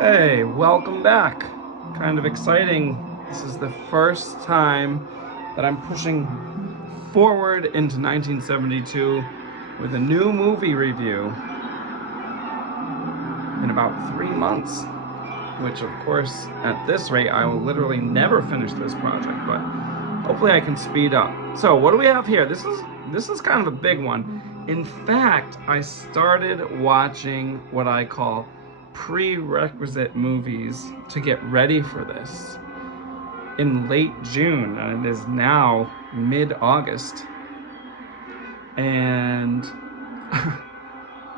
Hey, welcome back. Kind of exciting. This is the first time that I'm pushing forward into 1972 with a new movie review in about 3 months, which of course, at this rate, I will literally never finish this project, but hopefully I can speed up. So what do we have here? This is kind of a big one. In fact, I started watching what I call prerequisite movies to get ready for this in late June, and it is now mid-August. And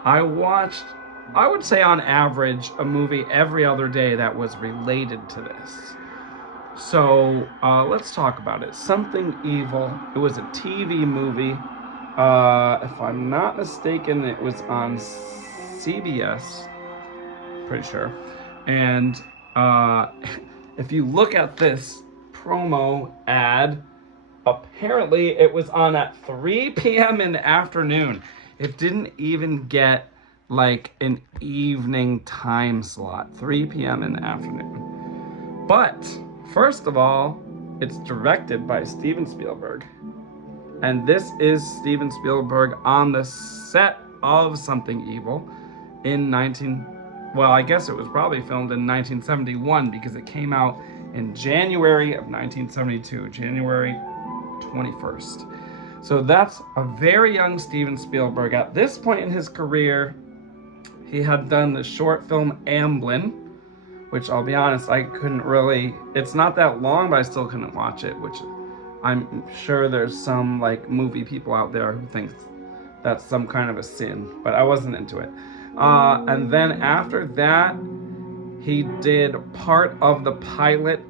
I watched, I would say on average, a movie every other day that was related to this. So let's talk about it. Something Evil. It was a TV movie. If I'm not mistaken, it was on CBS. Pretty sure. And if you look at this promo ad, apparently it was on at 3 p.m. in the afternoon. It didn't even get like an evening time slot. 3 p.m. in the afternoon. But first of all, it's directed by Steven Spielberg. And this is Steven Spielberg on the set of Something Evil in I guess it was probably filmed in 1971 because it came out in January of 1972, January 21st. So that's a very young Steven Spielberg. At this point in his career, he had done the short film Amblin, which I'll be honest, I couldn't really, it's not that long, but I still couldn't watch it, which I'm sure there's some like movie people out there who think that's some kind of a sin, but I wasn't into it. And then after that, he did part of the pilot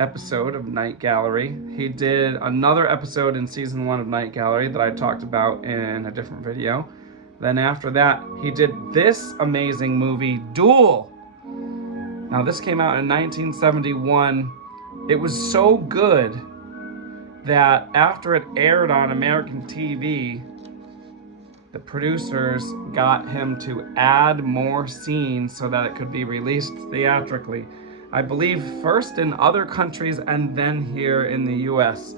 episode of Night Gallery. He did another episode in season 1 of Night Gallery that I talked about in a different video. Then after that, he did this amazing movie, Duel. Now this came out in 1971. It was so good that after it aired on American TV, the producers got him to add more scenes so that it could be released theatrically. I believe first in other countries and then here in the US.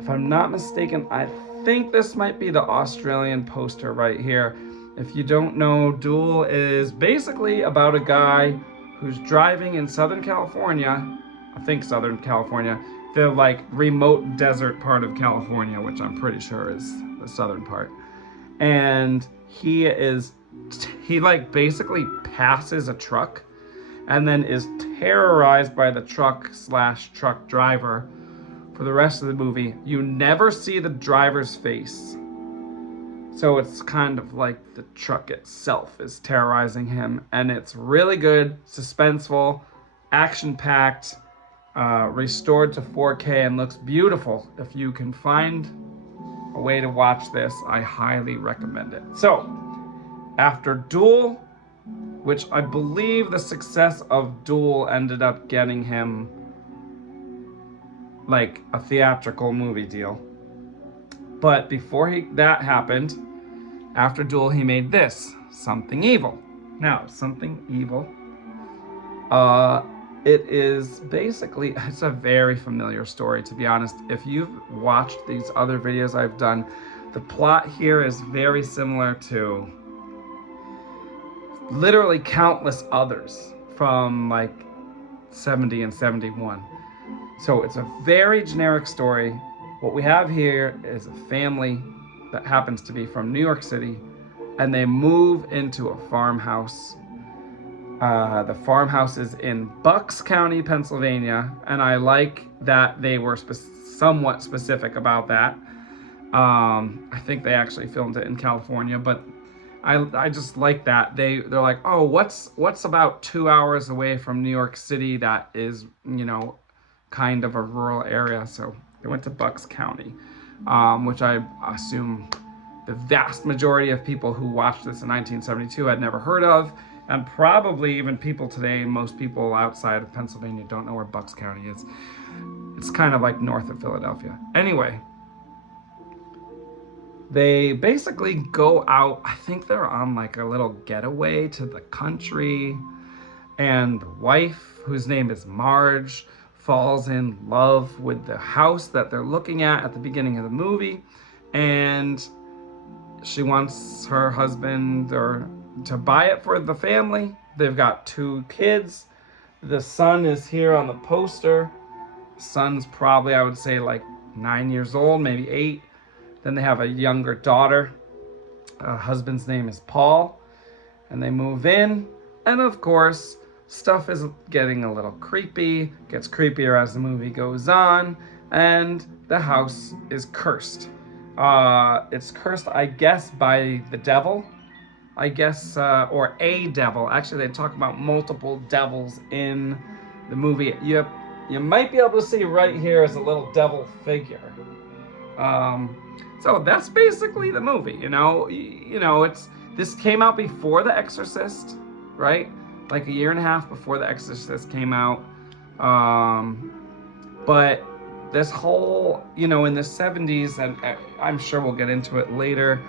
If I'm not mistaken, I think this might be the Australian poster right here. If you don't know, Duel is basically about a guy who's driving in Southern California, I think Southern California, the like remote desert part of California, which I'm pretty sure is the southern part. And he like basically passes a truck and then is terrorized by the truck driver for the rest of the movie. You never see the driver's face. So it's kind of like the truck itself is terrorizing him, and it's really good, suspenseful, action-packed, restored to 4K and looks beautiful. If you can find a way to watch this, I highly recommend it. So, after Duel, which I believe the success of Duel ended up getting him like a theatrical movie deal. But before that happened, after Duel, he made this, Something Evil. Now, Something Evil, it is basically, it's a very familiar story, to be honest. If you've watched these other videos I've done, the plot here is very similar to literally countless others from like 70 and 71. So it's a very generic story. What we have here is a family that happens to be from New York City, and they move into a farmhouse. The farmhouse is in Bucks County, Pennsylvania, and I like that they were somewhat specific about that. I think they actually filmed it in California, but I just like that they're like, oh, what's about 2 hours away from New York City that is, you know, kind of a rural area. So they went to Bucks County, which I assume the vast majority of people who watched this in 1972 had never heard of. And probably even people today, most people outside of Pennsylvania don't know where Bucks County is. It's kind of like north of Philadelphia. Anyway, they basically go out, I think they're on like a little getaway to the country, and the wife, whose name is Marge, falls in love with the house that they're looking at the beginning of the movie, and she wants her husband to buy it for the family. They've got 2 kids. The son is here on the poster. Son's probably, I would say, like 9 years old, maybe 8. Then they have a younger daughter. Husband's name is Paul. And they move in. And of course, stuff is getting a little creepy. Gets creepier as the movie goes on. And the house is cursed. It's cursed, I guess, by the devil. I guess, or a devil. Actually, they talk about multiple devils in the movie. You might be able to see right here is a little devil figure. So that's basically the movie. This came out before The Exorcist, right? Like a year and a half before The Exorcist came out. But this whole, in the 70s, and I'm sure we'll get into it later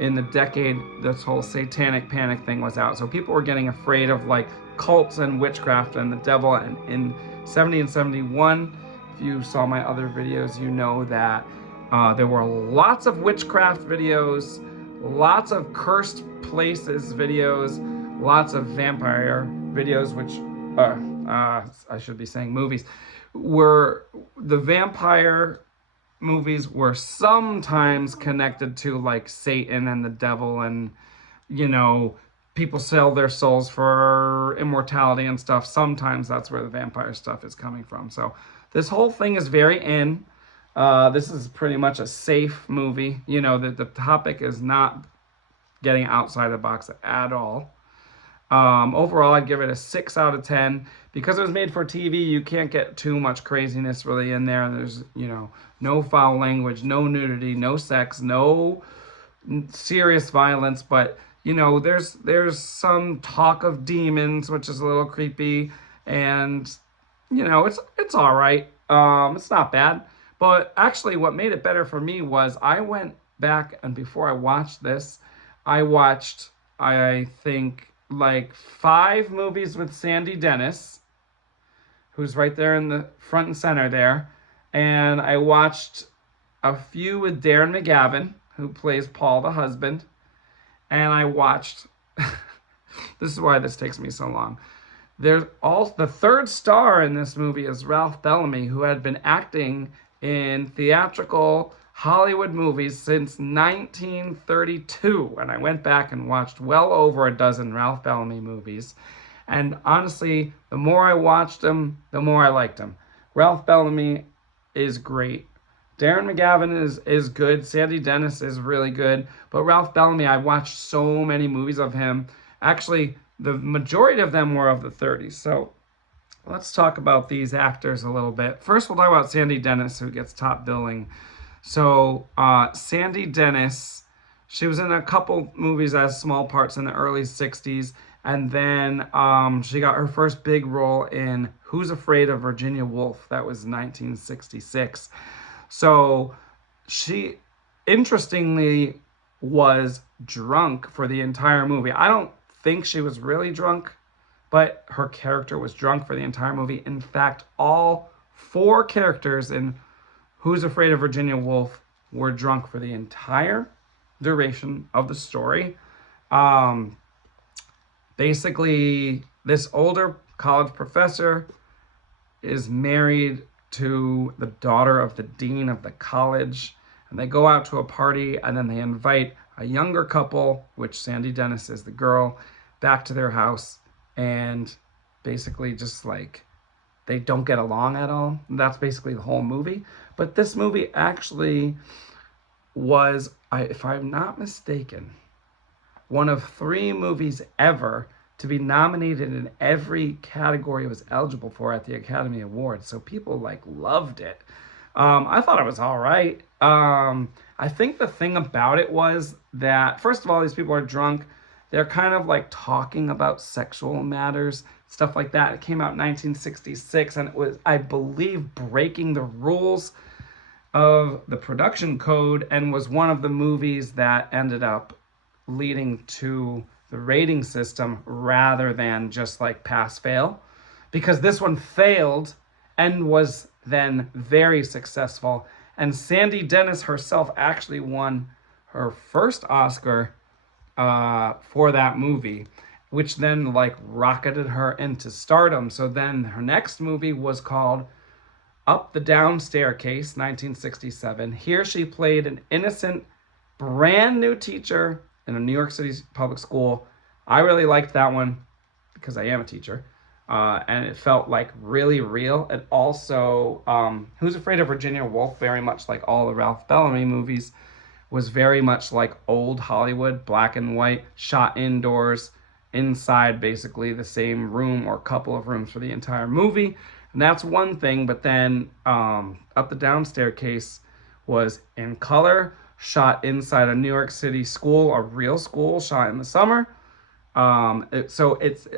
in the decade, this whole satanic panic thing was out. So people were getting afraid of like cults and witchcraft and the devil. And in 70 and 71, if you saw my other videos, you know that there were lots of witchcraft videos, lots of cursed places videos, lots of vampire videos, which I should be saying movies, were the vampire movies were sometimes connected to like Satan and the devil, and people sell their souls for immortality and stuff. Sometimes that's where the vampire stuff is coming from. So this whole thing is very in. This is pretty much a safe movie. The topic is not getting outside the box at all. Overall, I'd give it a 6 out of 10. Because it was made for TV, you can't get too much craziness really in there. There's, no foul language, no nudity, no sex, no serious violence. But, there's some talk of demons, which is a little creepy. And, it's all right. It's not bad. But actually, what made it better for me was I went back, and before I watched this, I watched, I think, like 5 movies with Sandy Dennis, who's right there in the front and center there. And I watched a few with Darren McGavin, who plays Paul, the husband. And I watched, this is why this takes me so long. There's also the 3rd star in this movie is Ralph Bellamy, who had been acting in theatrical Hollywood movies since 1932. And I went back and watched well over a dozen Ralph Bellamy movies. And honestly, the more I watched him, the more I liked him. Ralph Bellamy is great. Darren McGavin is good. Sandy Dennis is really good. But Ralph Bellamy, I watched so many movies of him. Actually, the majority of them were of the 30s. So let's talk about these actors a little bit. First, we'll talk about Sandy Dennis, who gets top billing. So Sandy Dennis, she was in a couple movies as small parts in the early 60s. And then she got her first big role in Who's Afraid of Virginia Woolf? That was 1966. So she, interestingly, was drunk for the entire movie. I don't think she was really drunk, but her character was drunk for the entire movie. In fact, all 4 characters in Who's Afraid of Virginia Woolf were drunk for the entire duration of the story. Basically, this older college professor is married to the daughter of the dean of the college, and they go out to a party, and then they invite a younger couple, which Sandy Dennis is the girl, back to their house, and basically just like they don't get along at all. That's basically the whole movie. But this movie actually was, if I'm not mistaken, one of 3 movies ever to be nominated in every category it was eligible for at the Academy Awards. So people loved it. I thought it was all right. I think the thing about it was that, first of all, these people are drunk. They're kind of talking about sexual matters, stuff like that. It came out in 1966, and it was, I believe, breaking the rules of the production code, and was one of the movies that ended up leading to the rating system rather than just like pass fail, because this one failed and was then very successful. And Sandy Dennis herself actually won her first Oscar for that movie, which then like rocketed her into stardom. So then her next movie was called Up the Down Staircase, 1967. Here she played an innocent, brand new teacher in a New York City public school. I really liked that one because I am a teacher. And it felt like really real. It also, Who's Afraid of Virginia Woolf, very much like all the Ralph Bellamy movies, was very much like old Hollywood, black and white, shot indoors, inside basically the same room or couple of rooms for the entire movie. And that's one thing, but then Up the Down Staircase was in color, shot inside a New York City school, a real school, shot in the summer. So it's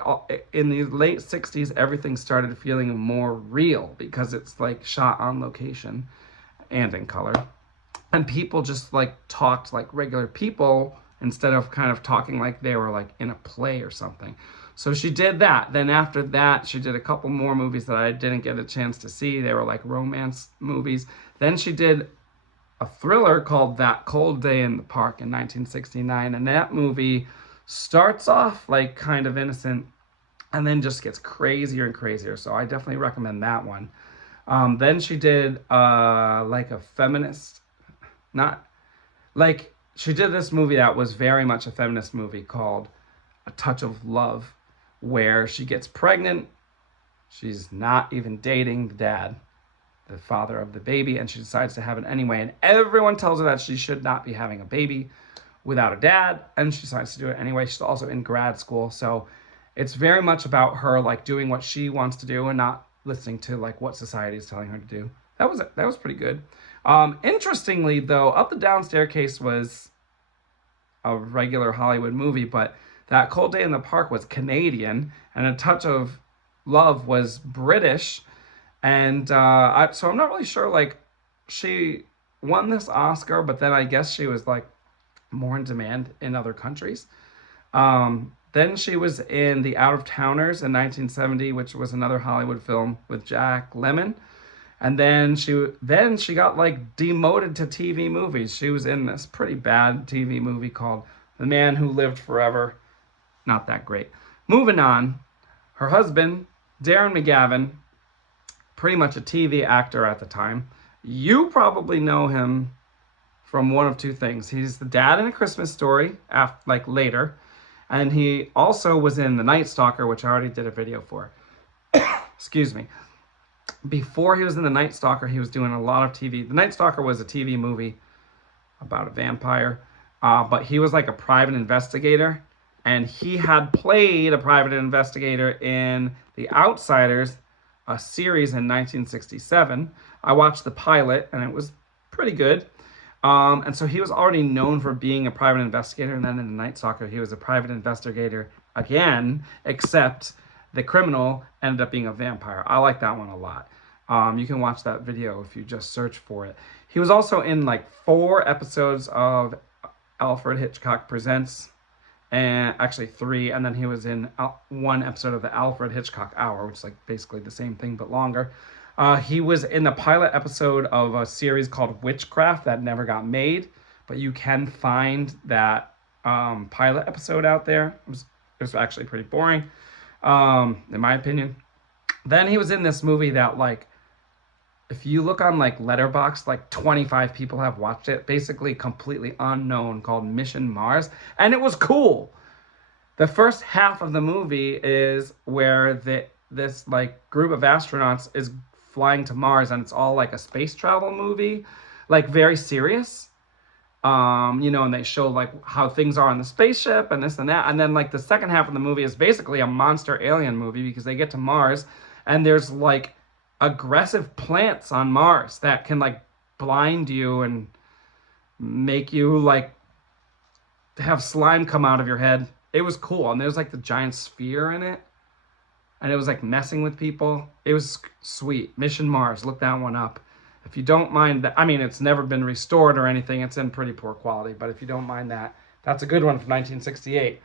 in the late 60s, everything started feeling more real because it's like shot on location and in color. And people just like talked like regular people instead of kind of talking like they were like in a play or something. So she did that. Then after that, she did a couple more movies that I didn't get a chance to see. They were like romance movies. Then she did a thriller called That Cold Day in the Park in 1969. And that movie starts off like kind of innocent and then just gets crazier and crazier. So I definitely recommend that one. Then she did like a feminist, she did this movie that was very much a feminist movie called A Touch of Love, where she gets pregnant. She's not even dating the dad, the father of the baby, and she decides to have it anyway. And everyone tells her that she should not be having a baby without a dad, and she decides to do it anyway. She's also in grad school, so it's very much about her like doing what she wants to do and not listening to like what society is telling her to do. That was pretty good. Interestingly though, Up the Down Staircase was a regular Hollywood movie, but That Cold Day in the Park was Canadian, and A Touch of Love was British. And so I'm not really sure, like, she won this Oscar, but then I guess she was like more in demand in other countries. Then she was in The Out of Towners in 1970, which was another Hollywood film with Jack Lemmon. And then she got like demoted to TV movies. She was in this pretty bad TV movie called The Man Who Lived Forever. Not that great. Moving on, her husband, Darren McGavin, pretty much a TV actor at the time. You probably know him from one of two things. He's the dad in A Christmas Story, like later. And he also was in The Night Stalker, which I already did a video for. Excuse me. Before he was in The Night Stalker, he was doing a lot of TV. The Night Stalker was a TV movie about a vampire, but he was like a private investigator, and he had played a private investigator in The Outsiders, a series in 1967. I watched the pilot, and it was pretty good. And so he was already known for being a private investigator, and then in The Night Stalker, he was a private investigator again, except the criminal ended up being a vampire. I like that one a lot. You can watch that video if you just search for it. He was also in like 4 episodes of Alfred Hitchcock Presents, and actually 3, and then he was in 1 episode of the Alfred Hitchcock Hour, which is like basically the same thing but longer. He was in the pilot episode of a series called Witchcraft that never got made, but you can find that pilot episode out there. It was actually pretty boring, in my opinion. Then he was in this movie that, like, if you look on like Letterboxd, like 25 people have watched it, basically completely unknown, called Mission Mars, and it was cool. The first half of the movie is where this like group of astronauts is flying to Mars, and it's all like a space travel movie, like very serious. And they show like how things are on the spaceship and this and that. And then like the second half of the movie is basically a monster alien movie, because they get to Mars and there's like aggressive plants on Mars that can like blind you and make you like have slime come out of your head. It was cool. And there's like the giant sphere in it, and it was like messing with people. It was sweet. Mission Mars, look that one up. If you don't mind that, I mean, it's never been restored or anything. It's in pretty poor quality, but if you don't mind that, that's a good one from 1968.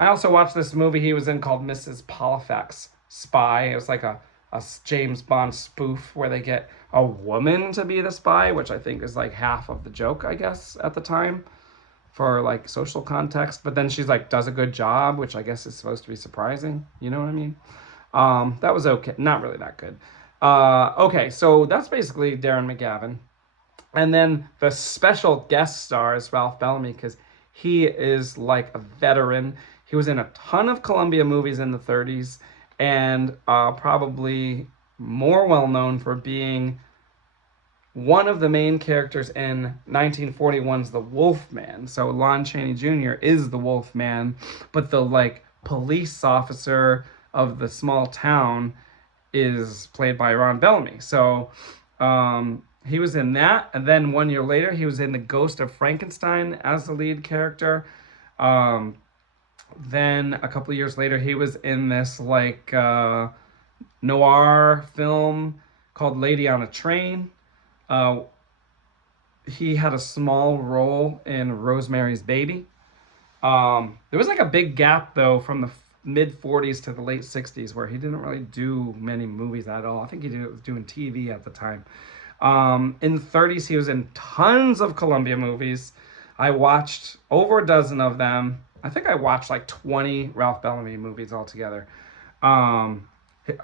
I also watched this movie he was in called Mrs. Polifex Spy. It was like a James Bond spoof where they get a woman to be the spy, which I think is like half of the joke, I guess, at the time for like social context. But then she's like does a good job, which I guess is supposed to be surprising. You know what I mean? That was okay. Not really that good. Okay, so that's basically Darren McGavin. And then the special guest star is Ralph Bellamy because he is like a veteran. He was in a ton of Columbia movies in the 30s and probably more well known for being one of the main characters in 1941's The Wolfman. So Lon Chaney Jr. is the Wolfman, but the like police officer of the small town is played by Ron Bellamy. So he was in that, and then 1 year later he was in The Ghost of Frankenstein as the lead character. Then a couple of years later he was in this like noir film called Lady on a Train. He had a small role in Rosemary's Baby. There was like a big gap though from the mid 40s to the late 60s where he didn't really do many movies at all. I think he was doing TV at the time. In the 30s he was in tons of Columbia movies. I watched over a dozen of them. I think I watched like 20 Ralph Bellamy movies altogether. A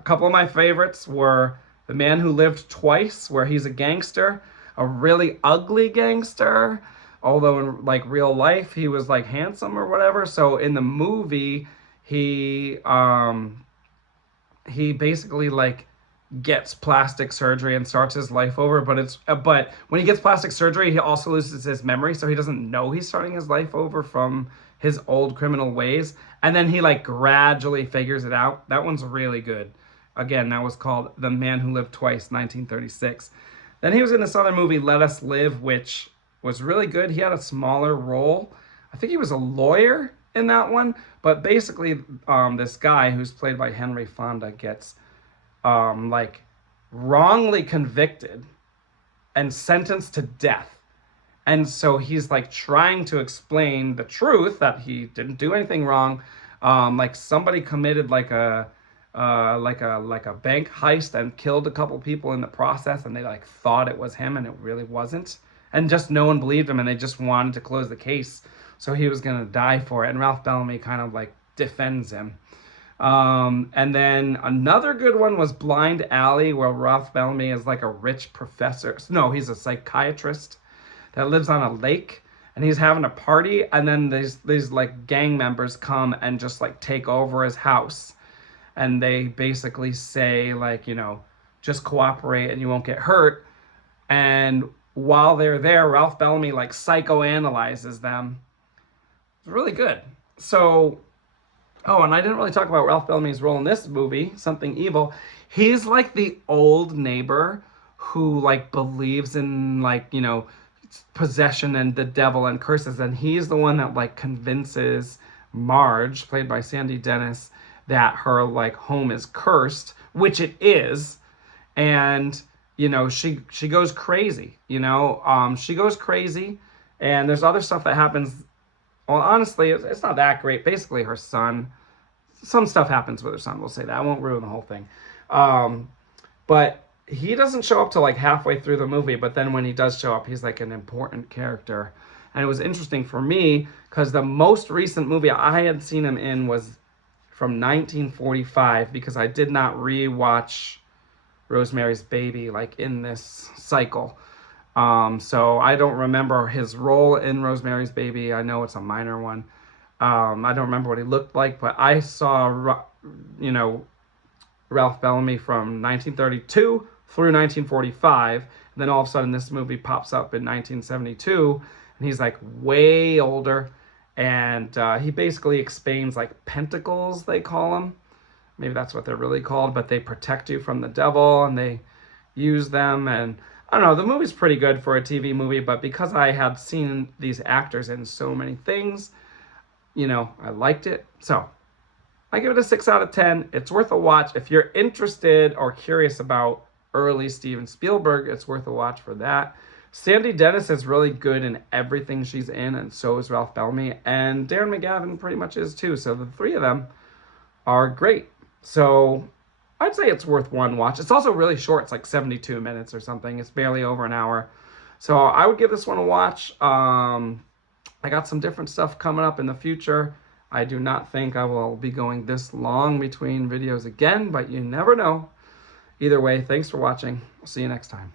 couple of my favorites were The Man Who Lived Twice, where he's a gangster, a really ugly gangster, although in like real life he was like handsome or whatever. So in the movie he basically like gets plastic surgery and starts his life over, but when he gets plastic surgery he also loses his memory, so he doesn't know he's starting his life over from his old criminal ways, and then he like gradually figures it out. That one's really good. Again, that was called The Man Who Lived Twice, 1936. Then he was in this other movie, Let Us Live, which was really good. He had a smaller role. I think he was a lawyer in that one, but basically this guy who's played by Henry Fonda gets like wrongly convicted and sentenced to death. And so he's like trying to explain the truth that he didn't do anything wrong. Like somebody committed like a bank heist and killed a couple people in the process, and they like thought it was him and it really wasn't. And just no one believed him, and they just wanted to close the case. So he was gonna die for it, and Ralph Bellamy kind of like defends him. And then another good one was Blind Alley, where Ralph Bellamy is like a rich professor. No, he's a psychiatrist that lives on a lake, and he's having a party, and then these like gang members come and just like take over his house, and they basically say like, you know, just cooperate and you won't get hurt. And while they're there, Ralph Bellamy like psychoanalyzes them. It's really good. So, oh, and I didn't really talk about Ralph Bellamy's role in this movie, Something Evil. He's like the old neighbor who like believes in like, you know, possession and the devil and curses, and he's the one that like convinces Marge, played by Sandy Dennis, that her like home is cursed, which it is. And you know, she goes crazy, you know, she goes crazy. And there's other stuff that happens. Well, honestly, it's not that great. Basically her son, some stuff happens with her son, we'll say that. I won't ruin the whole thing. But he doesn't show up till like halfway through the movie, but then when he does show up, he's like an important character. And it was interesting for me because the most recent movie I had seen him in was from 1945, because I did not rewatch Rosemary's Baby like in this cycle. So I don't remember his role in Rosemary's Baby. I know it's a minor one. I don't remember what he looked like, but I saw, you know, Ralph Bellamy from 1932 through 1945. And then all of a sudden this movie pops up in 1972, and he's like way older. And he basically explains like pentacles, they call them. Maybe that's what they're really called, but they protect you from the devil, and they use them. And I don't know, the movie's pretty good for a TV movie, but because I had seen these actors in so many things, you know, I liked it. So I give it a 6 out of 10. It's worth a watch. If you're interested or curious about early Steven Spielberg, it's worth a watch for that. Sandy Dennis is really good in everything she's in, and so is Ralph Bellamy, and Darren McGavin pretty much is too. So the three of them are great. So I'd say it's worth one watch. It's also really short. It's like 72 minutes or something. It's barely over an hour. So I would give this one a watch. I got some different stuff coming up in the future. I do not think I will be going this long between videos again, but you never know. Either way, thanks for watching. I'll see you next time.